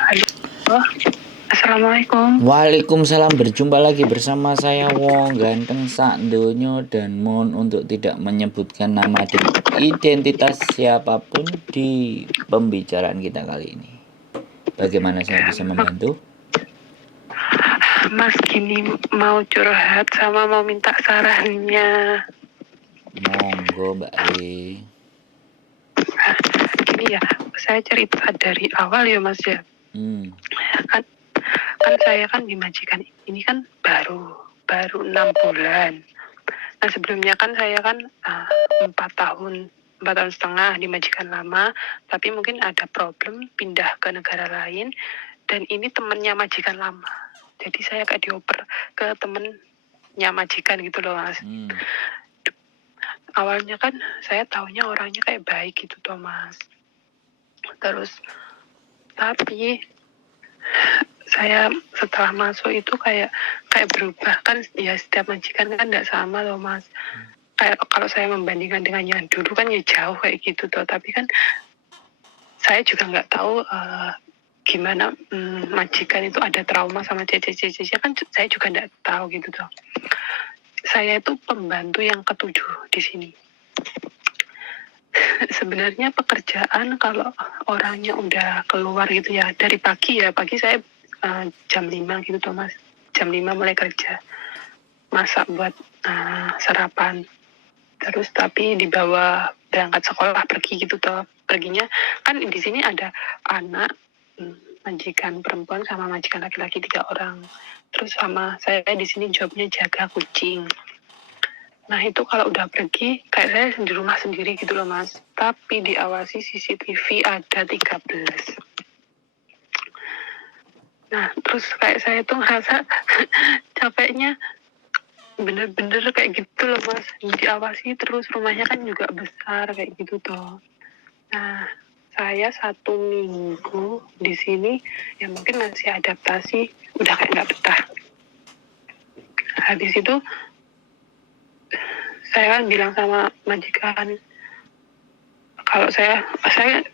Halo, Assalamualaikum. Waalaikumsalam, berjumpa lagi bersama saya Wong Ganteng Sakdonyo dan mohon untuk tidak menyebutkan nama dan identitas siapapun di pembicaraan kita kali ini. Bagaimana saya bisa membantu? Mas gini mau curhat sama mau minta sarannya. Monggo Mbak E. Gini ya, saya cerita dari awal ya Mas ya. Hmm. Kan, kan saya kan di majikan ini kan baru 6 bulan. Nah sebelumnya kan saya kan 4 tahun setengah di majikan lama, tapi mungkin ada problem pindah ke negara lain, dan ini temennya majikan lama. Jadi saya kayak dioper ke temennya majikan gitu loh Mas. Awalnya kan saya taunya orangnya kayak baik gitu toh Mas. Terus tapi saya setelah masuk itu kayak berubah kan ya, setiap majikan kan nggak sama loh Mas. Kayak kalau saya membandingkan dengan yang dulu kan ya jauh kayak gitu toh, tapi kan saya juga nggak tahu gimana majikan itu ada trauma sama cece-cece kan saya juga nggak tahu gitu toh. Saya itu pembantu yang ketujuh di sini. Sebenarnya pekerjaan kalau orangnya udah keluar gitu ya, dari pagi saya jam 5 gitu toh Mas. Jam 5 mulai kerja. Masak buat sarapan. Terus tapi dibawa berangkat sekolah pergi gitu toh. Perginya kan di sini ada anak, majikan perempuan sama majikan laki-laki 3 orang. Terus sama saya di sini jobnya jaga kucing. Nah itu kalau udah pergi, kayak saya di rumah sendiri gitu loh Mas. Tapi diawasi CCTV ada 13. Nah terus kayak saya tuh ngerasa capeknya bener-bener kayak gitu loh Mas. Diawasi terus, rumahnya kan juga besar kayak gitu toh. Nah saya 1 minggu di sini ya mungkin masih adaptasi, udah kayak nggak betah. Habis itu saya kan bilang sama majikan, kalau saya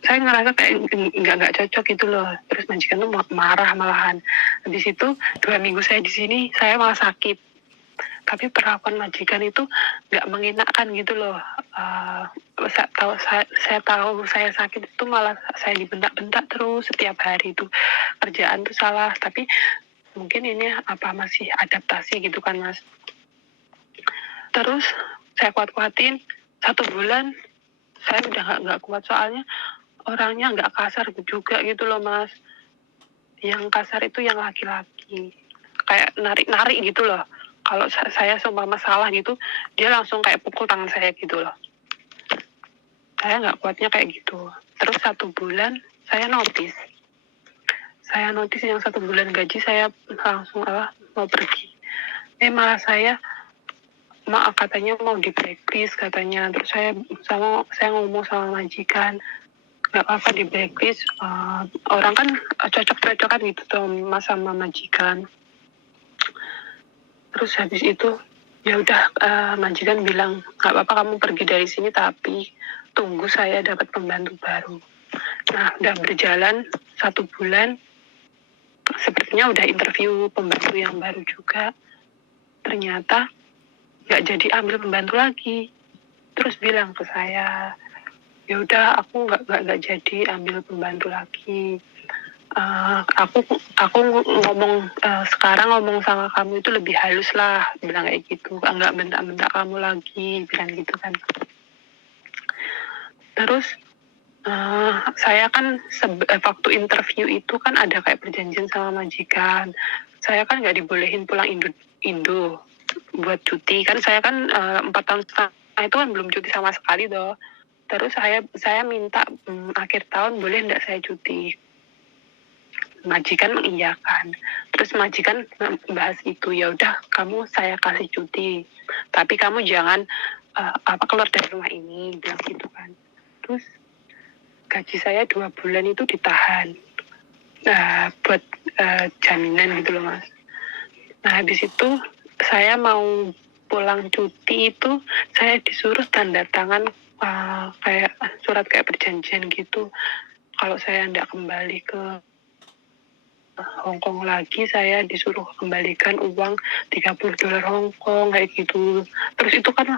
ngerasa kayak nggak cocok gitu loh. Terus majikan tuh marah malahan. Habis itu 2 minggu saya di sini saya malah sakit. Tapi perlakuan majikan itu nggak mengenakan gitu loh. Saya tahu saya sakit itu malah saya dibentak-bentak terus setiap hari itu. Kerjaan tuh salah, tapi mungkin ini apa masih adaptasi gitu kan Mas. Terus saya kuat-kuatin 1 bulan, saya udah nggak kuat soalnya orangnya nggak kasar juga gitu loh Mas. Yang kasar itu yang laki-laki, kayak narik-narik gitu loh. Kalau saya seumpama salah gitu, dia langsung kayak pukul tangan saya gitu loh. Saya nggak kuatnya kayak gitu. Terus 1 bulan saya notice yang 1 bulan gaji saya langsung mau pergi. Malah saya katanya mau di blacklist katanya. Terus saya ngomong sama majikan, nggak apa-apa di blacklist, orang kan cocok-cocokan gitu tuh Mas sama majikan. Terus habis itu ya udah, majikan bilang nggak apa-apa kamu pergi dari sini, tapi tunggu saya dapat pembantu baru. Nah udah berjalan 1 bulan, sepertinya udah interview pembantu yang baru juga, ternyata nggak jadi ambil pembantu lagi. Terus bilang ke saya, ya udah aku nggak jadi ambil pembantu lagi. Aku ngomong, sekarang ngomong sama kamu itu lebih halus lah, bilang kayak gitu, nggak bentak-bentak kamu lagi, bilang gitu kan. Terus saya kan waktu interview itu kan ada kayak perjanjian sama majikan, saya kan nggak dibolehin pulang Indo buat cuti kan. Saya kan 4 tahun setengah itu kan belum cuti sama sekali toh. Terus saya minta akhir tahun boleh nggak saya cuti. Majikan mengiyakan. Terus majikan bahas itu, ya udah kamu saya kasih cuti, tapi kamu jangan keluar dari rumah ini, bilang gitu kan. Terus gaji saya 2 bulan itu ditahan, buat jaminan gitu loh Mas. Nah habis itu saya mau pulang cuti itu saya disuruh tanda tangan kayak surat kayak perjanjian gitu, kalau saya nggak kembali ke Hong Kong lagi, saya disuruh kembalikan uang $30 Hong Kong kayak gitu. Terus itu kan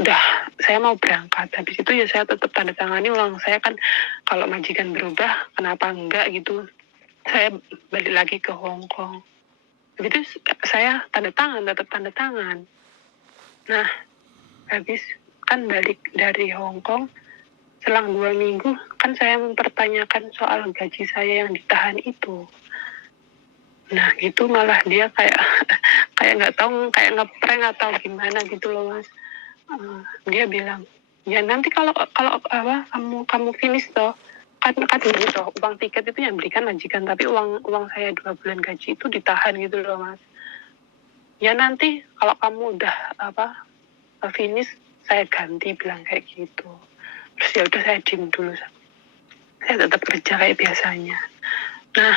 udah saya mau berangkat, habis itu ya saya tetap tanda tangani uang saya kan, kalau majikan berubah kenapa enggak gitu. Saya balik lagi ke Hong Kong, begitu saya tetap tanda tangan. Nah, habis kan balik dari Hong Kong, selang 2 minggu kan saya mempertanyakan soal gaji saya yang ditahan itu. Nah gitu malah dia kayak kayak nggak tahu, kayak ngeprank atau gimana gitu loh mas. Dia bilang ya nanti kalau kalau apa kamu finish toh, kan gitu, uang tiket itu yang berikan majikan, tapi uang saya 2 bulan gaji itu ditahan gitu loh mas. Ya nanti kalau kamu udah finish saya ganti, bilang kayak gitu. Terus ya udah saya diem dulu, saya tetap kerja kayak biasanya. Nah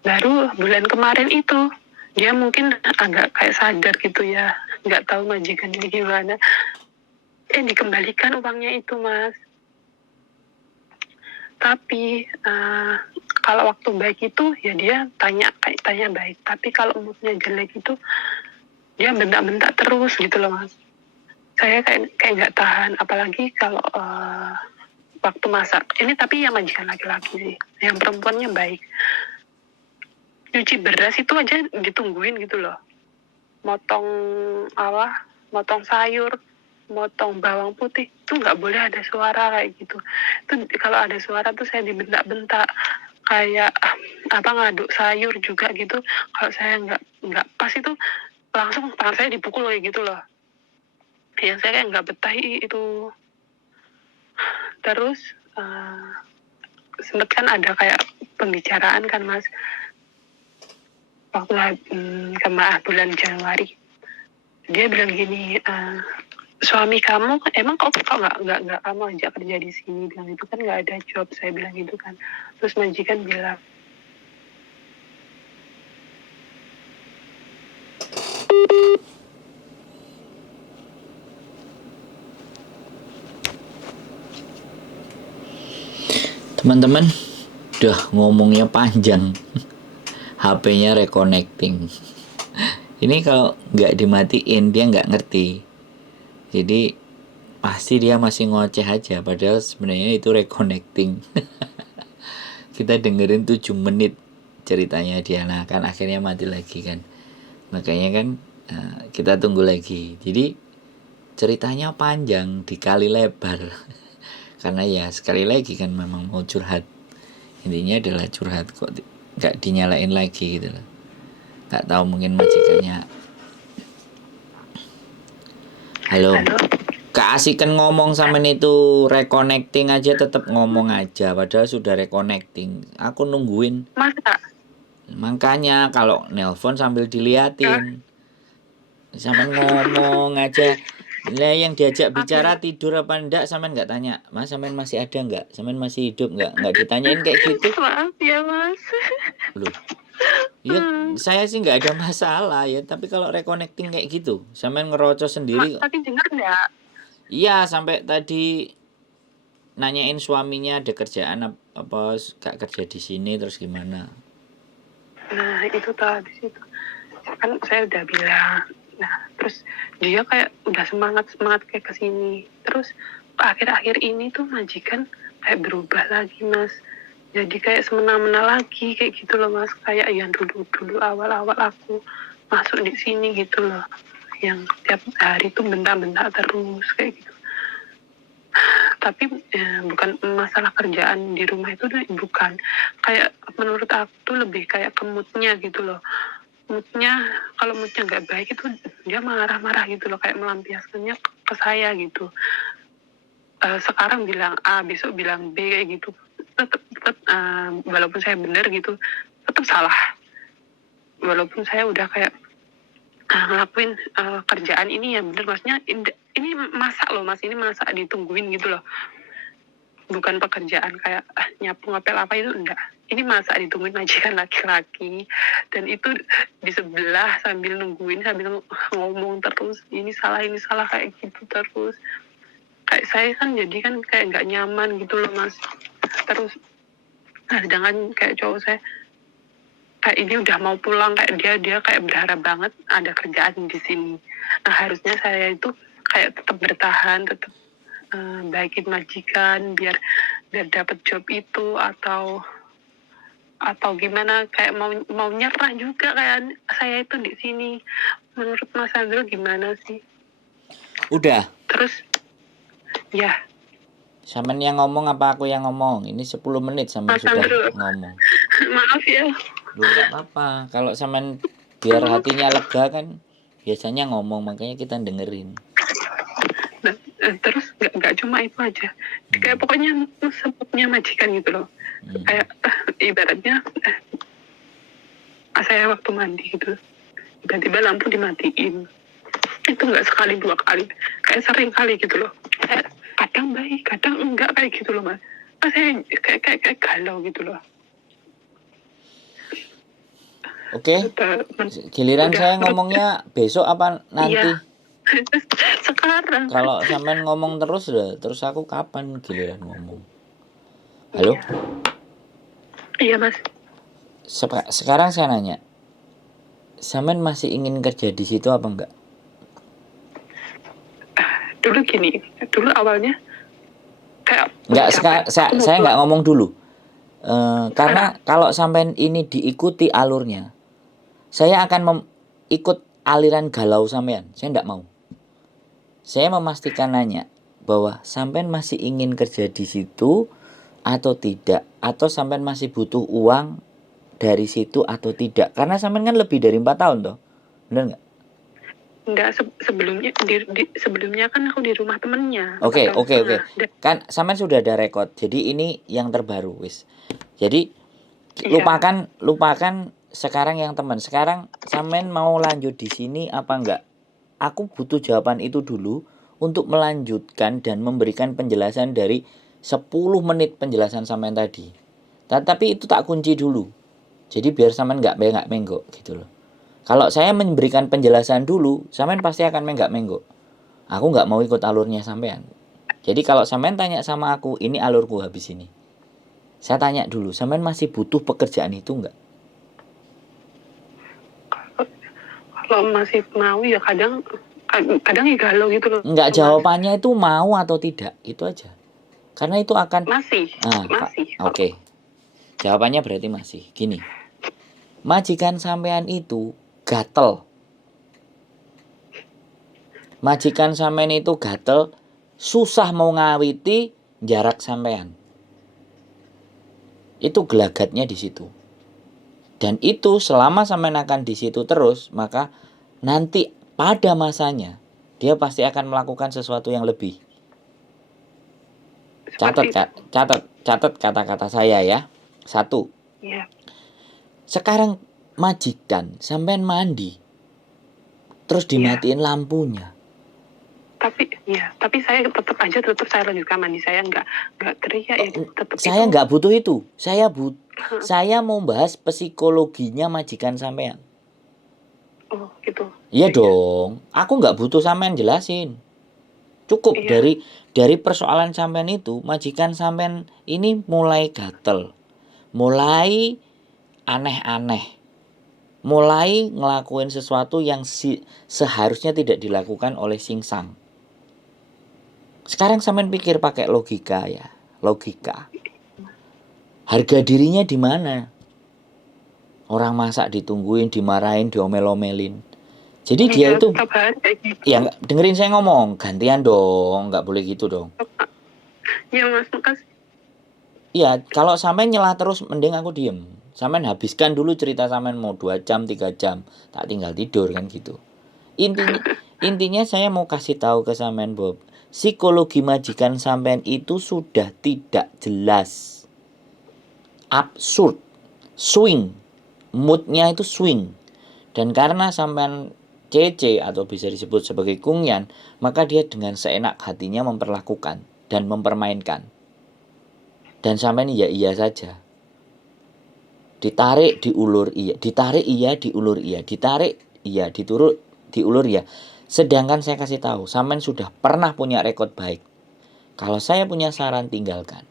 baru bulan kemarin itu dia mungkin agak kayak sadar gitu ya, nggak tahu majikan ini gimana, dikembalikan uangnya itu mas. Tapi kalau waktu baik itu ya dia tanya baik, tapi kalau moodnya jelek itu dia bentak-bentak terus gitu loh mas. Saya kayak nggak tahan, apalagi kalau waktu masak ini, tapi yang majikan laki-laki sih, yang perempuannya baik. Nyuci beras itu aja ditungguin gitu loh, motong sayur, motong bawang putih itu nggak boleh ada suara kayak gitu. Itu kalau ada suara tuh saya dibentak-bentak, kayak ngaduk sayur juga gitu. Kalau saya nggak pas itu langsung tangan saya dipukul kayak gitu loh. Yang saya kayak nggak betah itu. Terus sempet kan ada kayak pembicaraan kan mas, waktu bulan Januari. Dia bilang gini, suami kamu emang kok nggak kamu ajak kerja di sini, bilang itu kan nggak ada job, saya bilang gitu kan. Terus majikan bilang, Teman-teman, udah ngomongnya panjang. HP-nya reconnecting. Ini kalau nggak dimatiin dia nggak ngerti. Jadi pasti dia masih ngoceh aja, padahal sebenarnya itu reconnecting. Kita dengerin 7 menit ceritanya dia, nah kan akhirnya mati lagi kan. Makanya kan kita tunggu lagi. Jadi ceritanya panjang dikali lebar. Karena ya sekali lagi kan memang mau curhat, intinya adalah curhat, kok nggak dinyalain lagi gitu loh. Nggak tahu mungkin majikannya. Halo, keasikan ngomong sama itu, reconnecting aja tetap ngomong aja padahal sudah reconnecting. Aku nungguin. masa? Makanya kalau nelpon sambil diliatin, sampean ngomong aja. Lah yang diajak bicara tidur apa enggak, sampean nggak tanya, mas sampean masih ada nggak, sampean masih hidup nggak ditanyain kayak gitu. Maaf ya mas. Loh, ya saya sih nggak ada masalah ya, tapi kalau reconnecting kayak gitu sampean ngerocos sendiri. Tapi dengar nggak? Iya, sampai tadi nanyain suaminya ada kerjaan apa gak kerja di sini terus gimana. Nah itu tadi situ kan saya udah bilang. Nah terus dia kayak udah semangat kayak kesini. Terus akhir-akhir ini tuh majikan kayak berubah lagi mas, jadi kayak semena-mena lagi kayak gitu loh mas, kayak yang dulu awal-awal aku masuk di sini gitu loh, yang tiap hari tuh bentak-bentak terus kayak gitu. Tapi bukan masalah kerjaan di rumah itu, bukan, kayak menurut aku tuh lebih kayak ke moodnya gitu loh. Moodnya, kalau moodnya nggak baik itu dia marah-marah gitu loh, kayak melampiaskannya ke saya gitu. Sekarang bilang A, besok bilang B kayak gitu. Tetap walaupun saya benar gitu, tetap salah. Walaupun saya udah kayak ngelakuin kerjaan ini ya bener, maksudnya ini masak loh mas, ini masak ditungguin gitu loh, bukan pekerjaan kayak nyapu ngepel apa itu, enggak. Ini masak ditungguin majikan laki-laki, dan itu di sebelah sambil nungguin, sambil ngomong terus ini salah kayak gitu terus. Kayak saya kan jadi kan kayak nggak nyaman gitu loh mas. Terus sedangkan kayak cowok saya kayak ini udah mau pulang, kayak dia kayak berharap banget ada kerjaan di sini. Nah harusnya saya itu kayak tetap bertahan, tetap baikin majikan biar dapat job itu, atau gimana, kayak mau nyerah juga kayak saya itu di sini. Menurut Mas Andro gimana sih? Udah, Terus ya sampean yang ngomong apa aku yang ngomong? Ini 10 menit sampean Mas sudah Andro, ngomong. maaf ya. Loh, enggak apa-apa. Kalau sampean biar hatinya lega kan biasanya ngomong, makanya kita dengerin. Nah, terus nggak cuma itu aja, kayak pokoknya sebabnya majikan gitu loh. Kayak ibaratnya saya waktu mandi gitu tiba-tiba lampu dimatiin, itu nggak sekali 2 kali, kayak sering kali gitu loh. Kayak kadang baik kadang enggak kayak gitu loh Mas. Saya kayak galau gitu loh. Oke. Giliran Udah, saya ngomongnya besok apa nanti? iya. Sekarang Kalau sampean ngomong terus terus aku kapan giliran ngomong? Halo? Iya Mas. Sekarang saya nanya, sampean masih ingin kerja di situ apa enggak? Dulu gini, dulu awalnya kayak Enggak, saya enggak ngomong dulu. Karena kalau sampean ini diikuti alurnya, saya akan ikut aliran galau sampean. Saya enggak mau. Saya memastikan nanya bahwa sampean masih ingin kerja di situ atau tidak, atau sampean masih butuh uang dari situ atau tidak. Karena sampean kan lebih dari 4 tahun toh. Bener nggak? Enggak, sebelumnya kan aku di rumah temennya. Oke. Kan sampean sudah ada rekod. Jadi ini yang terbaru wis. Jadi lupakan sekarang yang teman. Sekarang sampean mau lanjut di sini apa enggak? Aku butuh jawaban itu dulu untuk melanjutkan dan memberikan penjelasan dari 10 menit penjelasan sampean tadi. Tapi itu tak kunci dulu. Jadi biar sampean enggak menggok gitu loh. Kalau saya memberikan penjelasan dulu, sampean pasti akan menggok. Aku enggak mau ikut alurnya sampean. Jadi kalau sampean tanya sama aku, ini alurku habis ini. Saya tanya dulu, sampean masih butuh pekerjaan itu enggak? Kalau masih mau ya kadang ya galau gitu loh. Enggak, jawabannya itu mau atau tidak, itu aja. Karena itu akan masih. Oke. Jawabannya berarti masih. Gini. Majikan sampean itu gatel. Majikan sampean itu gatel, susah mau ngawiti jarak sampean. Itu gelagatnya di situ. Dan itu selama sampean akan di situ terus, maka nanti pada masanya dia pasti akan melakukan sesuatu yang lebih. Catat kata-kata saya ya. 1. Iya. Sekarang majikan sampean mandi terus dimatiin lampunya. Tapi saya tetap saya lanjutkan mandi, saya nggak teriak ya, tetap. Saya nggak butuh itu. Saya mau bahas psikologinya majikan sampean. Oh gitu. Iya dong. Aku nggak butuh sampean jelasin. Cukup dari persoalan sampean itu, majikan sampean ini mulai gatel, mulai aneh-aneh, mulai ngelakuin sesuatu yang seharusnya tidak dilakukan oleh singsang. Sekarang sampean pikir pakai logika ya, logika. Harga dirinya di mana? Orang masak ditungguin, dimarahin, diomel-omelin. Jadi dia itu ya dengerin saya ngomong, gantian dong, nggak boleh gitu dong. Ya Mas, makasih. Iya, kalau sampean nyelah terus mending aku diem. Sampean habiskan dulu cerita sampean mau 2 jam, 3 jam, tak tinggal tidur kan gitu. Intinya saya mau kasih tahu ke sampean Bob, psikologi majikan sampean itu sudah tidak jelas. Absurd, swing, moodnya itu swing. Dan karena sampean CC atau bisa disebut sebagai kungyan, maka dia dengan seenak hatinya memperlakukan dan mempermainkan. Dan sampean iya saja. Ditarik, diulur iya, ditarik iya, diulur iya, ditarik iya, diulur iya. Sedangkan saya kasih tahu, sampean sudah pernah punya rekod baik. Kalau saya punya saran, tinggalkan.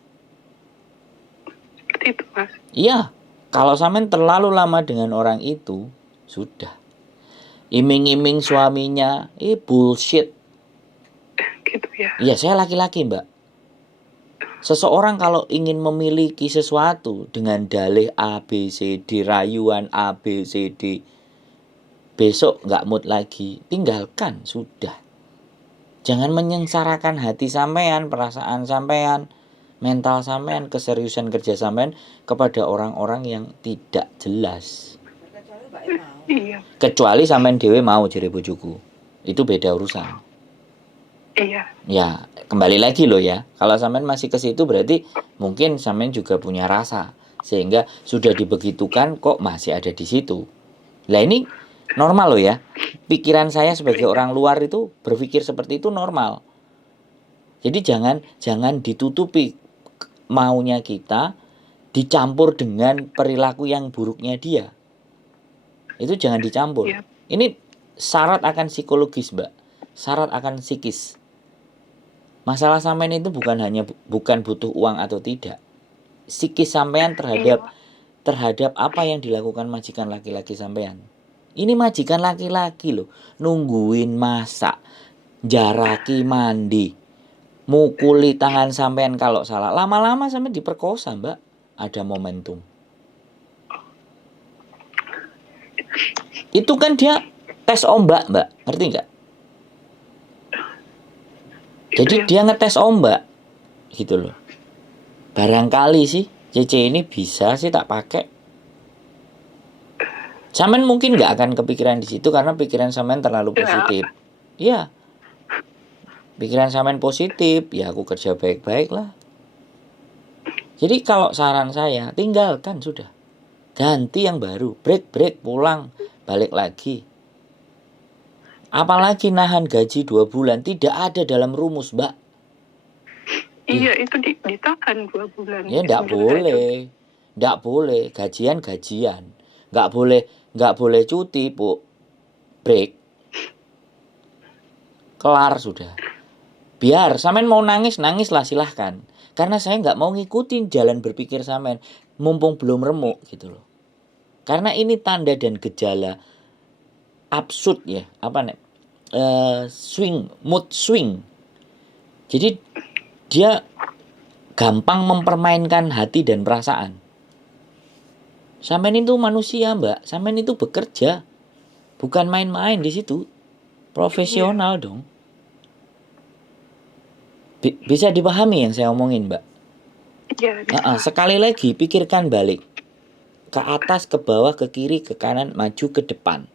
Seperti itu Mas. Iya, Kalau sampean terlalu lama dengan orang itu, sudah. Iming-iming suaminya, bullshit. Gitu ya. Iya, saya laki-laki, Mbak. Seseorang kalau ingin memiliki sesuatu dengan dalih A, B, C, D, rayuan A, B, C, D, besok nggak mood lagi, tinggalkan, sudah. Jangan menyengsarakan hati sampean, perasaan sampean, mental sampean, keseriusan kerja sampean kepada orang-orang yang tidak jelas. Iya. Kecuali sampean dhewe mau jere bojoku. Itu beda urusan. Iya. Ya, kembali lagi loh ya. Kalau sampean masih ke situ berarti mungkin sampean juga punya rasa sehingga sudah dibegitukan kok masih ada di situ. Lah ini normal loh ya. Pikiran saya sebagai orang luar itu berpikir seperti itu normal. Jadi jangan ditutupi maunya kita dicampur dengan perilaku yang buruknya dia. Itu jangan dicampur. Iya. Ini syarat akan psikologis, Mbak. Syarat akan psikis. Masalah sampean itu bukan butuh uang atau tidak. Psikis sampean terhadap apa yang dilakukan majikan laki-laki sampean. Ini majikan laki-laki loh, nungguin masak, jaraki mandi, mukuli tangan sampean kalau salah. Lama-lama sampean diperkosa, Mbak. Ada momentum. Itu kan dia tes ombak, Mbak. Ngerti nggak? Jadi dia ngetes ombak gitu loh. Barangkali sih CC ini bisa sih tak pakai. Sampean mungkin nggak akan kepikiran di situ karena pikiran sampean terlalu positif. Iya. Pikiran sampean positif, ya aku kerja baik-baik lah. Jadi kalau saran saya, tinggalkan sudah. Ganti yang baru, break, pulang, balik lagi. Apalagi nahan gaji 2 bulan, tidak ada dalam rumus, Mbak. Iya, itu ditahan 2 bulan. Ya enggak boleh. Enggak boleh, gajian. Enggak boleh cuti, Bu. Break. Kelar sudah. Biar sampean mau nangis lah silahkan. Karena saya enggak mau ngikutin jalan berpikir sampean mumpung belum remuk gitu loh. Karena ini tanda dan gejala absurd ya, mood swing. Jadi dia gampang mempermainkan hati dan perasaan. Sampean itu manusia, Mbak. Sampean itu bekerja, bukan main-main di situ. Profesional dong. Bisa dipahami yang saya omongin, Mbak? Iya. Sekali lagi pikirkan balik. Ke atas, ke bawah, ke kiri, ke kanan, maju, ke depan.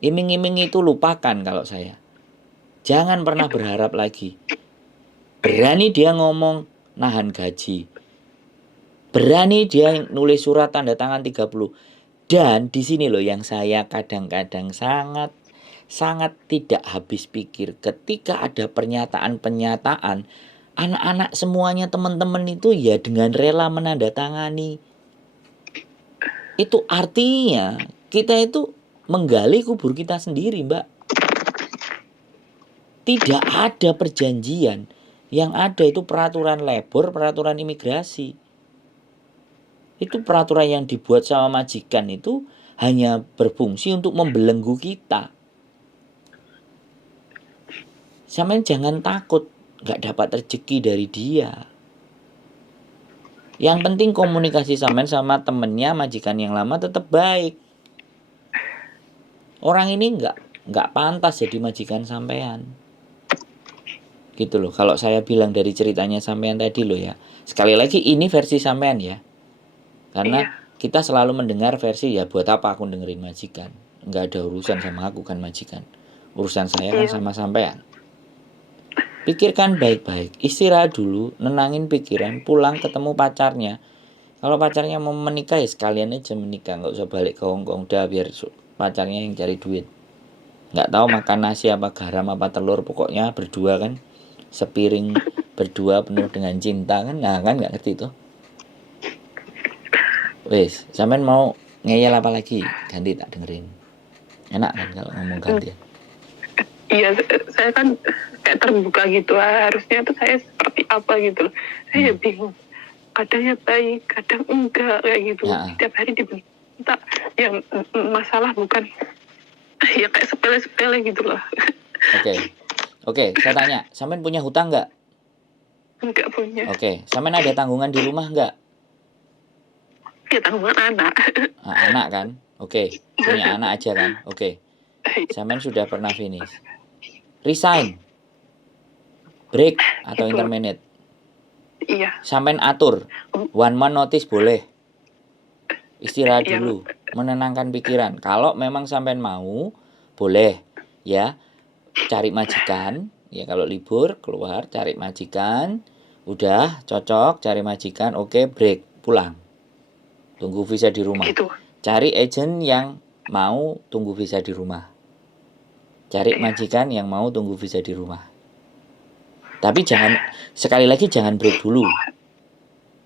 Iming-iming itu lupakan kalau saya. Jangan pernah berharap lagi. Berani dia ngomong nahan gaji. Berani dia nulis surat tanda tangan 30. Dan di sini loh yang saya kadang-kadang sangat tidak habis pikir. Ketika ada pernyataan-pernyataan, anak-anak semuanya teman-teman itu ya dengan rela menandatangani. Itu artinya kita itu menggali kubur kita sendiri, Mbak. Tidak ada perjanjian. Yang ada itu peraturan labor, peraturan imigrasi. Itu peraturan yang dibuat sama majikan itu hanya berfungsi untuk membelenggu kita. Sampeyan jangan takut gak dapat rezeki dari dia. Yang penting komunikasi sampean sama temennya majikan yang lama tetap baik. Orang ini nggak pantas jadi majikan sampean. Gitu loh. Kalau saya bilang dari ceritanya sampean tadi loh ya. Sekali lagi ini versi sampean ya. Karena kita selalu mendengar versi ya buat apa aku dengerin majikan. Nggak ada urusan sama aku kan majikan. Urusan saya kan sama sampean. Pikirkan baik-baik, istirahat dulu, nenangin pikiran, pulang ketemu pacarnya. Kalau pacarnya mau menikah ya sekalian aja menikah, nggak usah balik ke Hongkong, udah biar pacarnya yang cari duit. Nggak tahu makan nasi apa garam apa telur, pokoknya berdua kan, sepiring berdua penuh dengan cinta kan, nah kan nggak ngerti tuh. Wes, sampean mau ngeyel apa lagi? Ganti tak dengerin. Enak kan kalau ngomong gantian. Iya, saya kan kayak terbuka gitu. Harusnya tuh saya seperti apa gitu loh. Saya bingung. kadang ya baik, kadang enggak kayak gitu. Ya. Tiap hari dibentak. Yang masalah bukan ya kayak sepele-sepele gitu loh. Oke, saya tanya, sampean punya hutang nggak? Enggak punya. Oke, sampean ada tanggungan di rumah nggak? Ya tanggungan anak. Nah, anak kan? Oke, punya anak aja kan? Oke, sampean sudah pernah finish. Resign, break atau Gitu. interminate. Iya. Sampean atur, 1 month notice boleh. Istirahat Iya. dulu, menenangkan pikiran. Kalau memang sampean mau, boleh ya. Cari majikan, ya kalau libur keluar cari majikan. Udah cocok cari majikan, oke, break, pulang. Tunggu visa di rumah. Gitu. Cari agent yang mau tunggu visa di rumah. Cari majikan yang mau tunggu visa di rumah. Tapi jangan, sekali lagi jangan break dulu.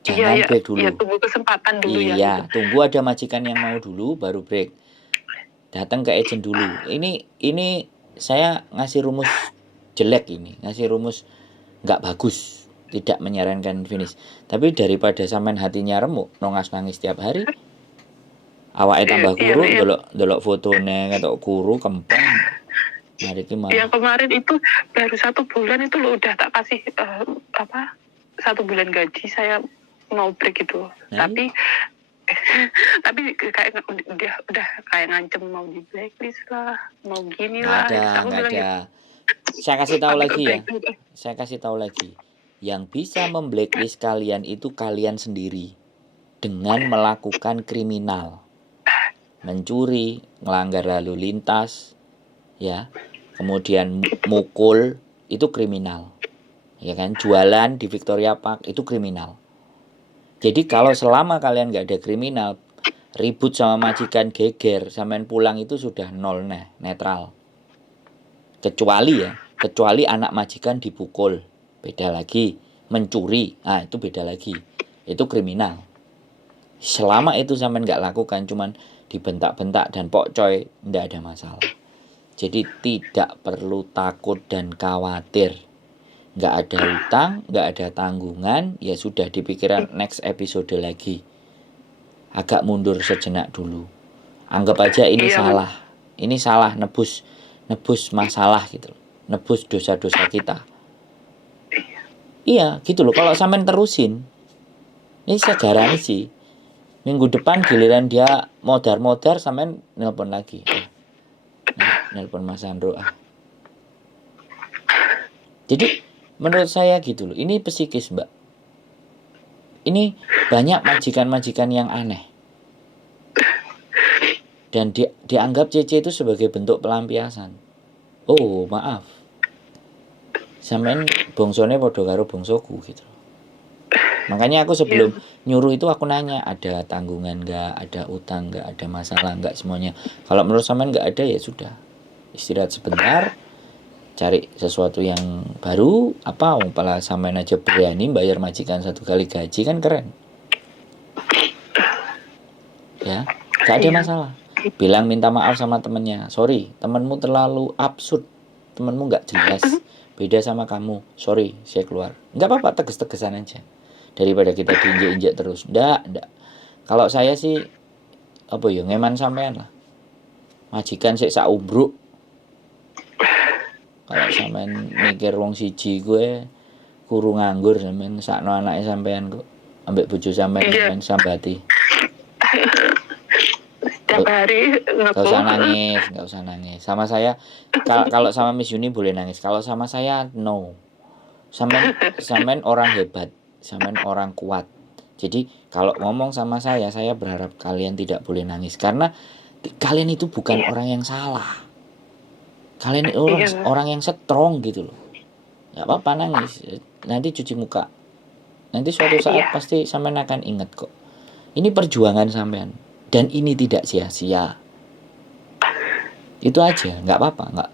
Jangan break dulu. Iya, tunggu kesempatan dulu ya. Iya, Gitu. tunggu ada majikan yang mau dulu baru break. Datang ke agent dulu. Ini saya ngasih rumus jelek ini, ngasih rumus nggak bagus, tidak menyarankan finish. Tapi daripada sampean hatinya remuk, nangis tiap hari, awake tambah kuru, delok fotone ketok kuru kempeng. Mari ki malah. Yang kemarin itu baru 1 bulan itu lo udah tak kasih 1 bulan gaji saya mau break itu. Tapi kayak udah kayak ngancem mau di blacklist lah, mau gini lah. Nggak ada. Saya kasih tahu lagi ya. Saya kasih tahu lagi. Yang bisa memblacklist kalian itu kalian sendiri dengan melakukan kriminal, mencuri, melanggar lalu lintas, ya, kemudian mukul itu kriminal, ya kan? Jualan di Victoria Park itu kriminal. Jadi kalau selama kalian nggak ada kriminal, ribut sama majikan geger, sampean pulang itu sudah nol netral. Kecuali anak majikan dipukul, beda lagi. Mencuri, itu beda lagi. Itu kriminal. Selama itu sampean nggak lakukan, cuman dibentak-bentak dan pokcoy, nggak ada masalah. Jadi tidak perlu takut dan khawatir. Nggak ada hutang, nggak ada tanggungan, ya sudah dipikiran next episode lagi. Agak mundur sejenak dulu. Anggap aja ini salah. Ini salah, nebus masalah gitu. Nebus dosa-dosa kita. Iya, gitu loh. Kalau sampean terusin, ini saya garansi minggu depan giliran dia modar-modar, sampean nelpon lagi. Nelpon Mas Andro. Jadi menurut saya gitu loh. Ini psikis, Mbak. Ini banyak majikan-majikan yang aneh. Dan dianggap CC itu sebagai bentuk pelampiasan. Oh, maaf. Sampean bongsone padha karo bongsoku gitu. Makanya aku sebelum nyuruh itu aku nanya, ada tanggungan enggak, ada utang enggak, ada masalah enggak, semuanya. Kalau menurut sampean enggak ada, ya sudah. Istirahat sebentar. Cari sesuatu yang baru, pala sampean aja berani bayar majikan 1 kali gaji, kan keren. Ya, gak ada masalah. Bilang minta maaf sama temennya, sorry, temenmu terlalu absurd, temenmu gak jelas, beda sama kamu, sorry, saya keluar. Gak apa-apa, tegas-tegasan aja, daripada kita diinjek-injek terus. Ndak. Kalau saya sih ngeman sampean lah. Majikan sik sak umbruk. Kalau sampean mikir wong siji gue kuru nganggur, sampean sakno anake sampean kok, ambek bojo sampean sambati. Setiap hari Gak usah nangis. Sama saya, kalau sama Miss Yuni boleh nangis. Kalau sama saya, no. Sampean orang hebat, sampean orang kuat. Jadi kalau ngomong sama saya berharap kalian tidak boleh nangis. Karena kalian itu bukan orang yang salah. Kalian orang yang strong gitu loh. Gak apa-apa nangis. Nanti cuci muka. Nanti suatu saat pasti sampean akan ingat kok. Ini perjuangan sampean. Dan ini tidak sia-sia. Itu aja, nggak apa-apa, nggak.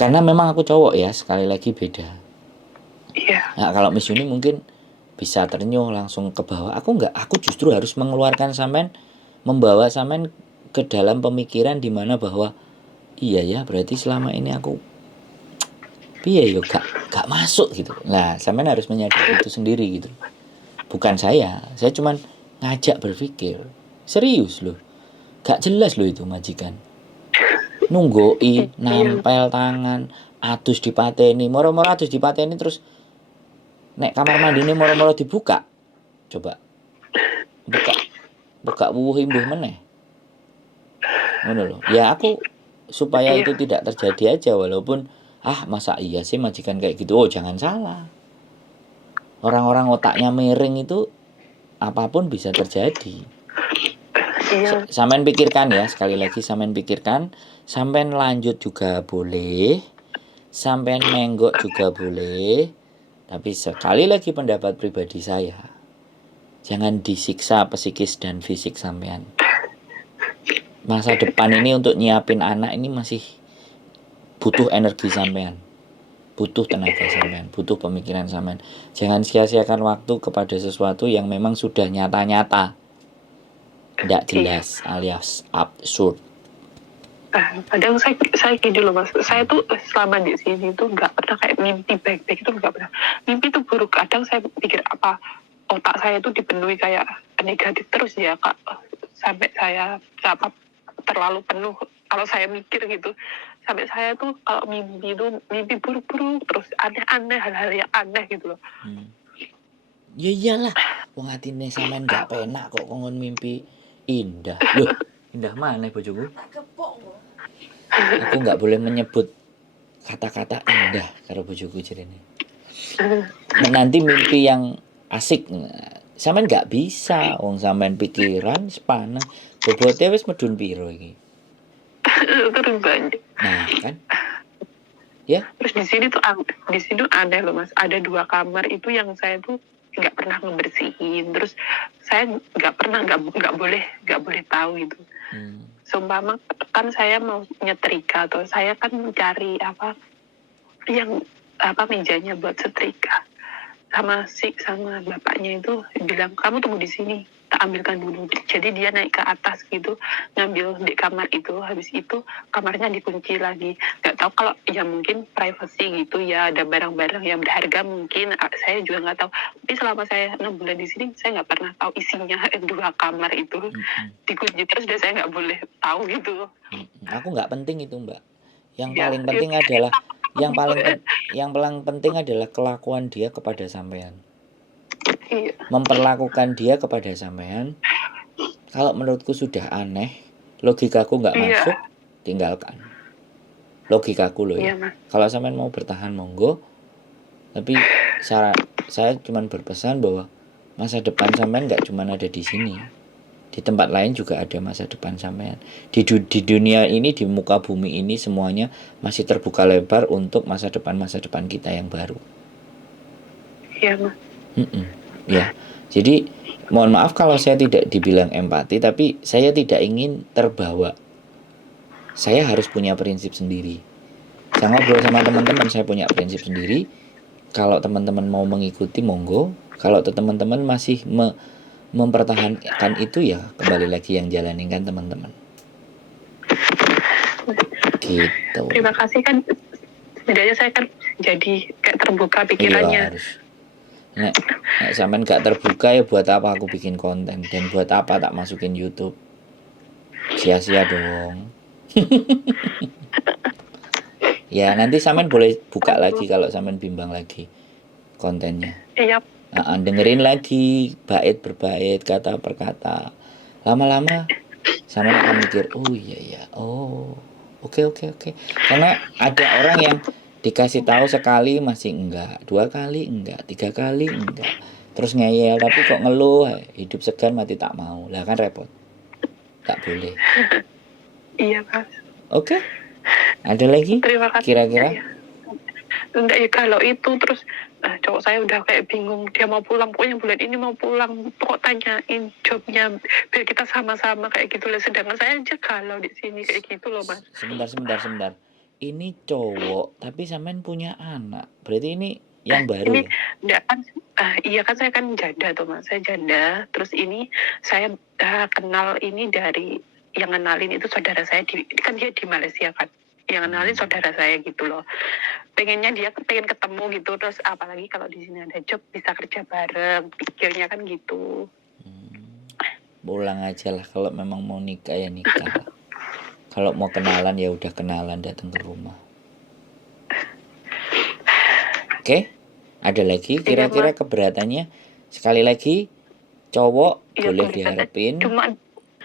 Karena memang aku cowok ya, sekali lagi beda. Nah, kalau Miss Yuni mungkin bisa ternyuh langsung ke bawah. Aku nggak, aku justru harus mengeluarkan sampean, membawa sampean ke dalam pemikiran di mana bahwa iya ya, berarti selama ini aku gak masuk gitu. Nah, sampean harus menyadari itu sendiri gitu. Bukan saya cuman ngajak berpikir. Serius loh, gak jelas loh itu majikan. Nunggoi, Iya. nampel tangan, atus dipateni, moro-moro atus dipateni terus nek kamar mandi ini moro-moro dibuka. Coba buka wuh imbuh meneh. Ngono loh. Ya aku supaya Iya. itu tidak terjadi aja, walaupun masa iya sih majikan kayak gitu. Oh, jangan salah. Orang-orang otaknya miring itu apapun bisa terjadi. Iya. Sampean pikirkan ya, sekali lagi sampean pikirkan, sampean lanjut juga boleh, sampean menggok juga boleh. Tapi sekali lagi pendapat pribadi saya, jangan disiksa psikis dan fisik sampean. Masa depan ini untuk nyiapin anak ini masih butuh energi sampean, butuh tenaga sampean, butuh pemikiran sampean. Jangan sia-siakan waktu kepada sesuatu yang memang sudah nyata-nyata, tidak Iya. jelas alias absurd. Kadang saya gini loh Mas, saya tuh selama di sini tuh nggak pernah kayak mimpi baik-baik, itu nggak pernah. Mimpi tuh buruk. Kadang saya pikir apa otak saya tuh dipenuhi kayak negatif terus ya Kak, sampai saya apa terlalu penuh kalau saya mikir gitu, sampai saya tuh kalau mimpi itu mimpi buruk-buruk terus, aneh-aneh, hal-hal yang aneh gitu loh. Ya iyalah, wong atine sampean gak penak kok kongon mimpi indah. Loh, indah mana bojoku? Aku nggak boleh menyebut kata-kata indah karo bojoku jarene. Nanti mimpi yang asik sampean nggak bisa, wong sampean pikiran sepaneng bobote wis medun piro iki. Terus banyak. Nah, kan? Ya, Terus di sini tuh aneh loh Mas, ada 2 kamar itu yang saya tuh nggak pernah ngebersihin, terus saya nggak boleh tahu itu. Seumpama kan saya mau nyetrika atau saya kan mencari yang mejanya buat setrika, sama bapaknya itu bilang kamu tunggu di sini, tak ambilkan dulu. Jadi dia naik ke atas gitu, ngambil di kamar itu, habis itu kamarnya dikunci lagi. Nggak tahu kalau ya mungkin privacy gitu ya, ada barang-barang yang berharga mungkin, saya juga nggak tahu. Tapi selama saya 6 bulan di sini, saya nggak pernah tahu isinya 2 kamar itu dikunci terus, dan saya nggak boleh tahu gitu. aku nggak penting itu Mbak. Yang Ya, paling penting adalah yang paling penting adalah kelakuan dia kepada sampean. Iya. Memperlakukan dia kepada sampean. Kalau menurutku sudah aneh, logikaku nggak Iya. masuk, tinggalkan. Logikaku loh ya. Iya, Kalau sampean mau bertahan monggo, tapi saya cuma berpesan bahwa masa depan sampean nggak cuma ada di sini. Di tempat lain juga ada masa depan sampean. Di dunia ini, di muka bumi ini semuanya masih terbuka lebar untuk masa depan kita yang baru. Iya, Mas. Ya, jadi mohon maaf kalau saya tidak dibilang empati, tapi saya tidak ingin terbawa. Saya harus punya prinsip sendiri. Saya ngobrol sama teman-teman, saya punya prinsip sendiri. Kalau teman-teman mau mengikuti, monggo. Kalau teman-teman masih mempertahankan itu, ya kembali lagi yang jalanin kan teman-teman. Gitu. Terima kasih kan, setidaknya saya kan jadi kayak terbuka pikirannya. Iya, harus. Nek sampean gak terbuka, ya buat apa aku bikin konten, dan buat apa tak masukin YouTube? Sia-sia dong. Ya nanti sampean boleh buka lagi kalau sampean bimbang lagi kontennya. Iya. Dengerin lagi bait berbait, kata per kata. Lama-lama sampean akan mikir, oh iya ya, oh oke. Karena ada orang yang dikasih tahu sekali masih enggak, 2 kali enggak, 3 kali enggak, terus ngeyel tapi kok ngeluh, hidup segan mati tak mau, lah kan repot. Tak boleh. Iya, Mas. Oke. Ada lagi? Terima kasih. Kira-kira? Enggak ya, kalau itu terus cowok saya udah kayak bingung, dia mau pulang, pokoknya bulan ini mau pulang, pokok tanyain jobnya biar kita sama-sama kayak gitu lah. Sedangkan saya aja kalau di sini kayak gitu loh Mas. Sebentar. Ini cowok tapi sampean punya anak, berarti ini yang baru ini, ya? Enggak kan, iya kan saya kan janda tuh Mas, saya janda. Terus ini saya kenal ini dari yang kenalin itu saudara saya, kan dia di Malaysia kan. yang kenalin saudara saya gitu loh. Pengennya dia pengen ketemu gitu, terus apalagi kalau di sini ada job bisa kerja bareng, pikirnya kan gitu. Pulang aja lah, kalau memang mau nikah ya nikah. Kalau mau kenalan ya udah kenalan, datang ke rumah. Oke? Ada lagi kira-kira keberatannya? Sekali lagi, cowok Iya, boleh boleh. diharapin Cuma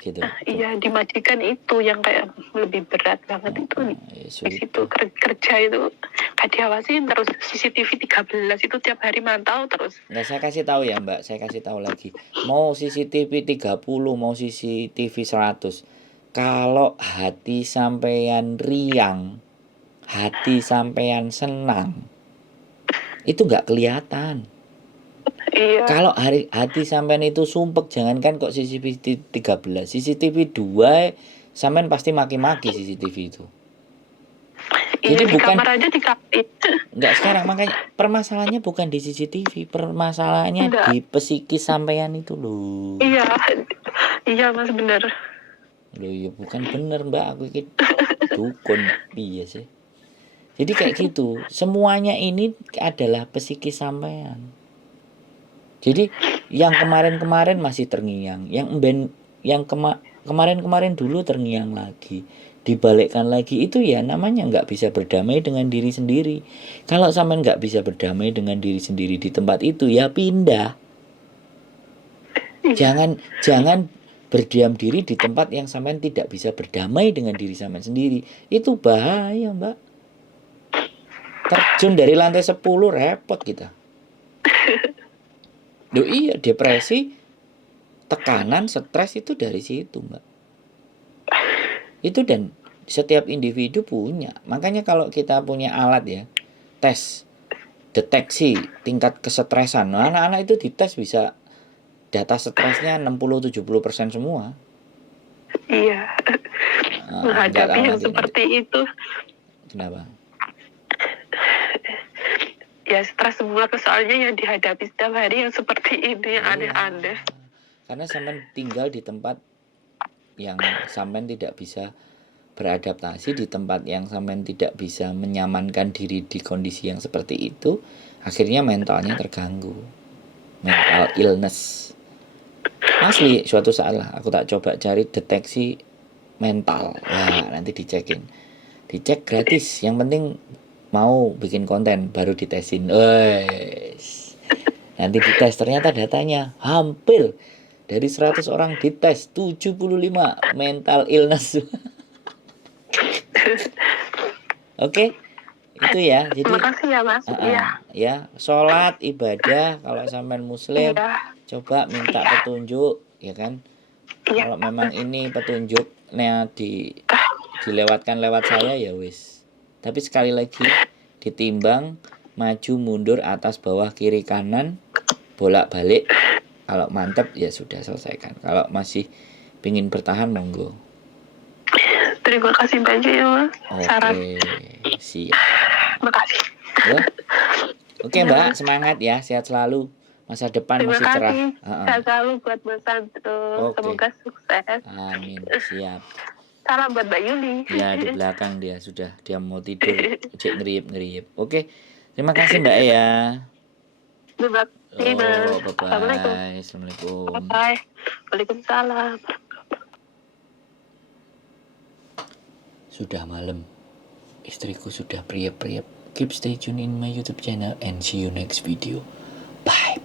gitu. iya di majikan itu yang kayak lebih berat banget itu. Ya Di sudah. situ kerja itu gak diawasin terus, CCTV 13 itu tiap hari mantau terus. Nggak, saya kasih tahu ya Mbak, saya kasih tahu lagi. Mau CCTV 30, mau CCTV 100. Kalau hati sampean riang, hati sampean senang, itu nggak kelihatan. Iya. Kalau hati sampean itu sumpek, jangankan kok CCTV 13, CCTV 2 sampean pasti maki-maki CCTV itu. Iya, Jadi di bukan kamar aja dikapit. Enggak sekarang, makanya permasalahannya bukan di CCTV, permasalahannya Enggak. di psikis sampean itu loh. Iya. Iya Mas, bener. Loh ya bukan bener Mbak, aku iki dukun iya sih. Jadi kayak gitu, semuanya ini adalah psikis sampean. Jadi yang kemarin-kemarin masih terngiang, yang kemarin-kemarin dulu terngiang lagi, dibalikkan lagi, itu ya namanya nggak bisa berdamai dengan diri sendiri. Kalau sampean nggak bisa berdamai dengan diri sendiri di tempat itu, ya pindah. Jangan berdiam diri di tempat yang sampean tidak bisa berdamai dengan diri sampean sendiri. Itu bahaya Mbak. Terjun dari lantai 10 repot kita. Loh iya, depresi, tekanan, stres itu dari situ Mbak. Itu, dan setiap individu punya. Makanya kalau kita punya alat ya, tes deteksi tingkat kesetresan. Nah, anak-anak itu dites bisa data stresnya 60-70% semua. Iya. Menghadapi yang seperti itu. Kenapa? Ya stres semua, soalnya yang dihadapi setiap hari yang seperti ini, yang aneh-aneh. Karena sampean tinggal di tempat yang sampean tidak bisa beradaptasi, di tempat yang sampean tidak bisa menyamankan diri di kondisi yang seperti itu, akhirnya mentalnya terganggu, mental illness. Asli, suatu saat lah aku tak coba cari deteksi mental, ya nanti dicek gratis, yang penting mau bikin konten baru ditesin. Nanti dites, ternyata datanya hampir dari 100 orang dites 75 mental illness. Oke, itu ya. Jadi terima kasih ya Mas. Ya, sholat, ibadah, kalau sampean muslim, coba minta petunjuk, ya kan? Kalau memang ini petunjuknya dilewatkan lewat saya ya wis. Tapi sekali lagi, ditimbang, maju mundur, atas bawah kiri kanan, bolak-balik. Kalau mantep ya sudah selesaikan. Kalau masih pingin bertahan, monggo. Terima kasih banyak ya Mas. Oke, siap. Makasih. Ya. Oke Mbak, semangat ya, sehat selalu. Masa depan masih cerah. Sehat selalu buat Mas Sandro. Semoga sukses. Amin, siap. Salam buat Mbak Yuli. Ya, di belakang dia sudah, dia mau tidur, cek ngeriyip. Oke, terima kasih Mbak ya. Terima kasih Mas. Bye-bye. Assalamualaikum. Bye. Waalaikumsalam. Sudah malam, istriku sudah priap-priap. Keep stay tune in my YouTube channel and see you next video. Bye.